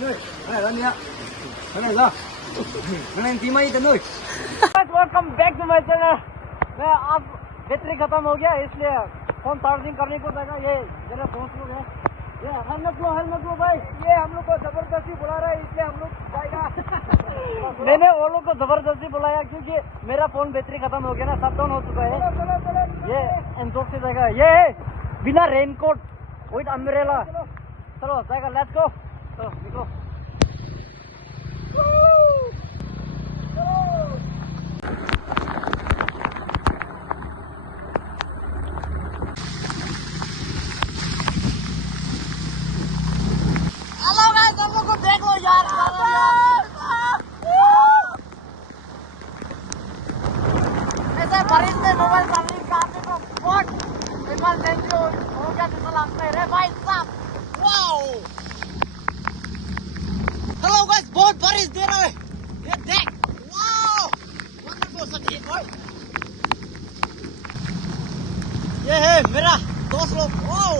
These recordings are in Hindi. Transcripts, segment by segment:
anh ơi, cái này lên đi ạ. Cái này ra. Cái này tí mấy tấn ơi. Welcome back to my channel. मैं अब बैटरी खत्म हो गया इसलिए फोन चार्जिंग करने को जाएगा। ये जरा पहुंच लोग है। ये हेलमेट लो भाई। ये हम लोग को जबरदस्ती बुला रहा है इसलिए हम लोग जाएगा। मैंने वो लोग को जबरदस्ती बुलाया क्योंकि मेरा फोन बैटरी खत्म हो गया ना, शट डाउन हो चुका है। ये एंजॉय से जाएगा। ये बिना रेनकोट विद अम्ब्रेला। चलो जाएगा, लेट्स गो। चलो निकलो। बारिश में मोबाइल चार्जिंग करने को बहुत इमरजेंसी हो गया जैसा लगता है रे भाई साहब। वाओ हेलो गाइस, बहुत बारिश दे रहा है। ये देख, वाओ वंडरफुल सच है। ये है मेरा दोस्त लोग। वाओ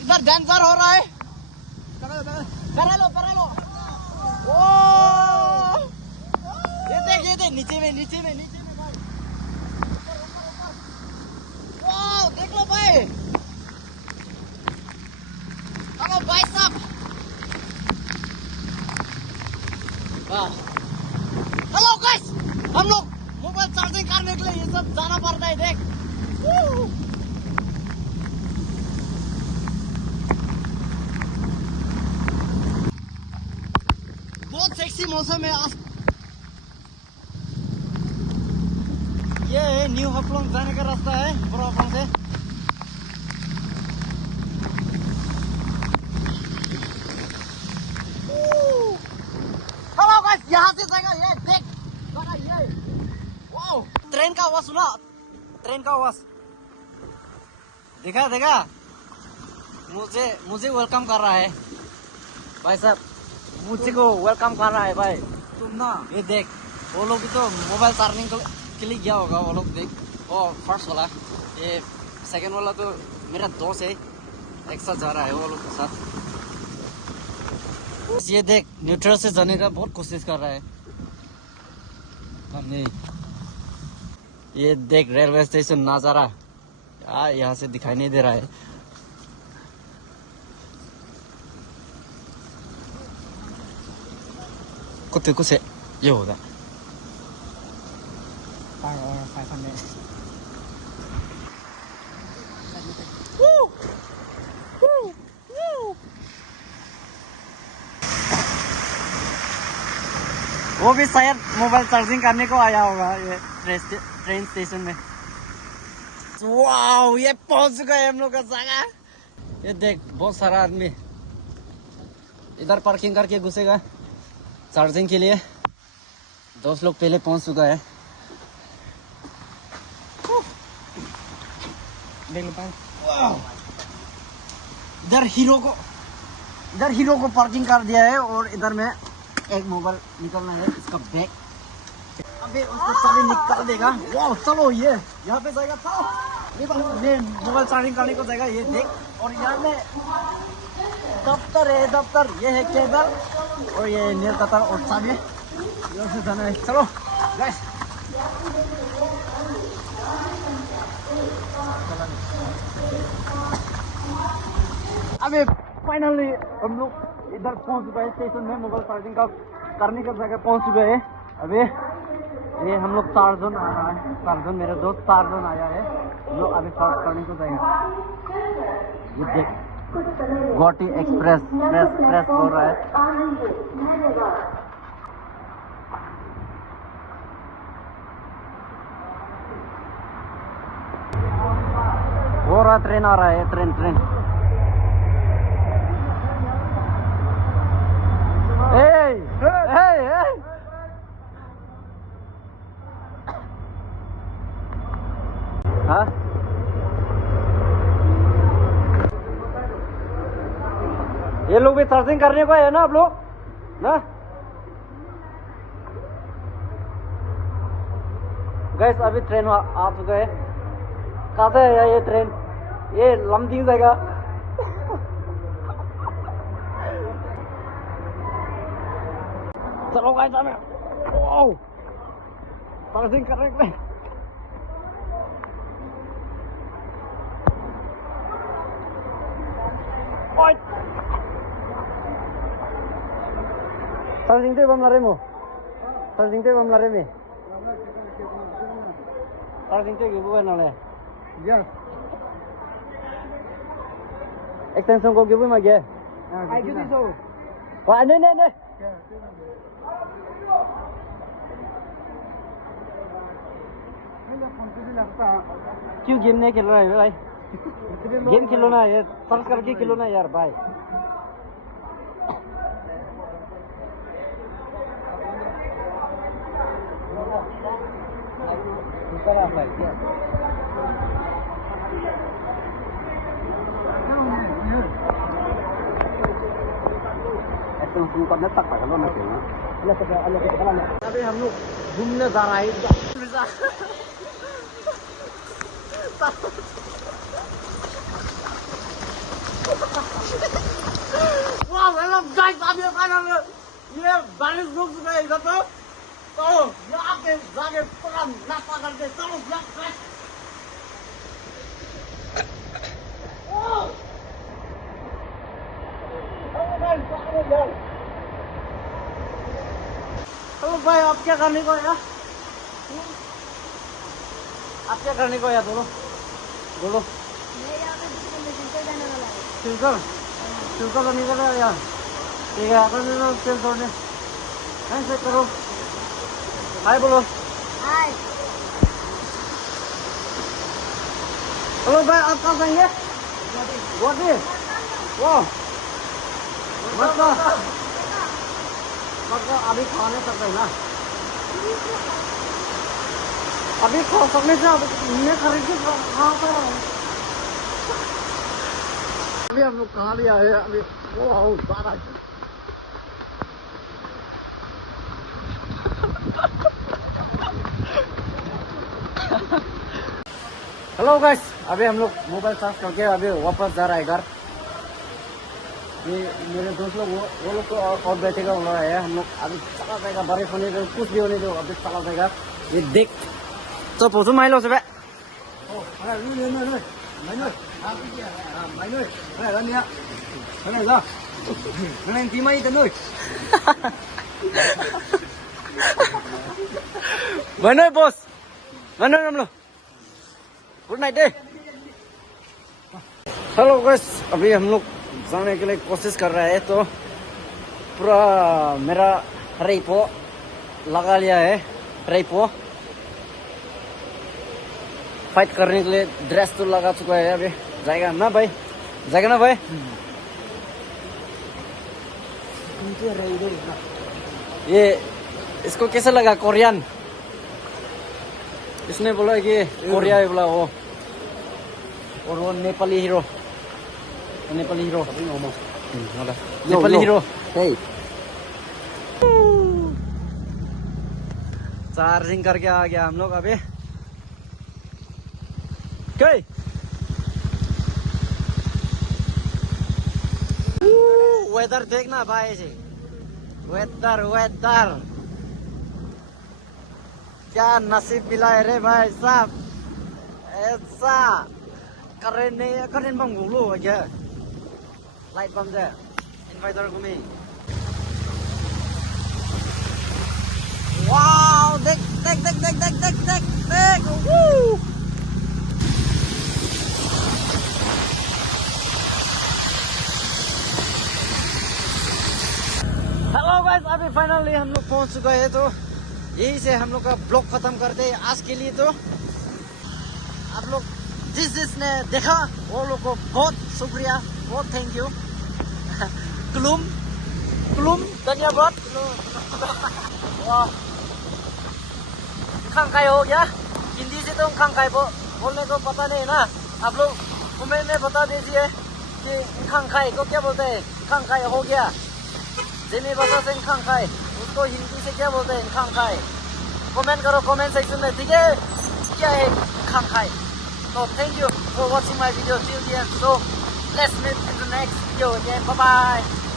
इधर डेंजर हो रहा है। करा लो ओ ये देख नीचे में भाई। वाओ देख लो भाई। हेलो भाई साहब। हेलो गाइस, हम लोग मोबाइल चार्जिंग करने के लिए ये सब जाना पड़ता है। देख बहुत सेक्सी मौसम है आज। ये न्यू हफलोंग जाने का रास्ता है हफलोंग से। हेलो गाइस, यहाँ से जाएगा। ये देख ये वाओ, ट्रेन का आवाज सुना, ट्रेन का आवाज। देखा मुझे वेलकम कर रहा है भाई साहब। मुझे को वेलकम कर रहा है भाई। तुम ना ये देख, वो लोग भी तो मोबाइल चार्जिंग के लिए गया होगा। वो लोग देख, वो फर्स्ट वाला, ये सेकंड वाला तो मेरा दोस्त है, एक साथ जा रहा है वो लोग के साथ। ये देख, न्यूट्रल से जाने का बहुत कोशिश कर रहा है। हमने ये देख रेलवे स्टेशन नजारा यार, यहाँ से दिखाई नहीं दे रहा है। कुछ ये होगा। वो भी शायद मोबाइल चार्जिंग करने को आया होगा ये ट्रेन स्टेशन में। वाओ ये पहुंच गए हम लोग का जगह। ये देख, बहुत सारा आदमी इधर पार्किंग करके घुसेगा चार्जिंग के लिए। दोस्त लोग पहले पहुंच चुका है। इधर हीरो को पार्किंग कर दिया है और इधर में एक मोबाइल निकलना है, इसका बैग। अबे उसको चाबी निकाल देगा। वाह चलो, ये यहाँ पे जाएगा। चलो ये मोबाइल चार्जिंग करने को जाएगा। ये देख, और यहाँ में दफ्तर है, ये है केबल और ये नील कतर और चाबी। यहाँ से जाना है। चलो गाइस, अबे फाइनली हम लोग इधर पहुंच चुका है स्टेशन में। मोबाइल चार्जिंग का करने का जगह पहुंच चुके हैं। अभी ये हम लोग 4 जन आया है, 4 जन मेरे दोस्त 4 जन आया है। हम लोग अभी चार्ज करने को जाएगा। ये देख, गुवाहाटी एक्सप्रेस बोल रहा है। हो रहा ट्रेन आ रहा है, ट्रेन। हाँ ये लोग भी चार्जिंग करने को है ना आप लोग ना गैस अभी ट्रेन आ चुका है कहाँ से है ये ट्रेन ये लमदिंग जगह चलो गाइस हमें वाओ चार्जिंग करने के लिए चार्जिंग ते बम लरे मो चार्जिंग ते बम लरे में चार्जिंग ते गिबो ना ले Yes. एक्सटेंशन को गिबो मा गे I give it over. वा नहीं क्यों गेम नहीं खेल रहा है भाई गेम खेलो ना ये सर्च करके खेलो ना यार भाई अभी हम लोग घूमने जा रहे हैं वाह हेलो गाइस अभी फाइनल ये बारिश रुक चुका है इधर तो यहाँ के जाके पूरा नाश्ता करके चलो हेलो भाई आप क्या करने को है आप क्या करने को है बोलो बोलो फिल्टर फिल्टर तो निकल रहा है यार ठीक है अपन तेल छोड़ने चेक करो हाय बोलो हाय हेलो भाई आप कहाँ जाएंगे गुवाहाटी वो मतलब अभी खा नहीं सकते ना अभी खा सकने से मैं खरीद के कहाँ पर अभी हम लोग कहाँ भी आए अभी वो आओ सारा हेलो गाइस अभी हम लोग मोबाइल चार्ज करके अभी वापस जा रहा है घर ये मेरे दोस्त लोग वो लोग तो और बैठेगा हो रहा है हम लोग अभी चला जाएगा बारिश होने दो कुछ भी होने दो अभी चला जाएगा ये देख तो पोसू माइल हो सब बनो बॉस बनो हम लोग गुड नाइट हेलो गाइस अभी हम लोग जाने के लिए कोशिश कर रहा है तो पूरा मेरा रेपो लगा लिया है रेपो फाइट करने के लिए ड्रेस तो लगा चुका है अभी जाएगा ना भाई जाएगा ना भाई ये इसको कैसे लगा कोरियन इसने बोला कि कोरिया है बोला वो और वो Nepali hero Nepali hero Nepali hero charging करके आ गया हम लोग अभी कई वेदर देखना भाई जी वेदर वेदर क्या नसीब मिला है रे भाई साहब ऐसा keren bang dulu aja light bang deh inverter kami wow dek hello guys अभी फाइनली हम लोग पहुंच चुके हैं तो यही से हम लोग का ब्लॉग खत्म करते हैं आज के लिए तो आप लोग जिसने देखा वो लोग को बहुत शुक्रिया बहुत थैंक यू क्लूम क्लूम धन्यवाद खांखाई हो गया हिंदी से तो खांखाई वो बोलने को पता नहीं ना, आप लोग कमेंट में बता दीजिए कि खांखाई को क्या बोलते हैं। खांखाई हो गया, जिमी भाषा से खांखाई, उसको हिंदी से क्या बोलते हैं खांखाई। कमेंट करो कमेंट सेक्शन में, ठीक है, क्या है खांखाई। So thank you for watching my video till the end. So let's meet in the next video again. Bye bye.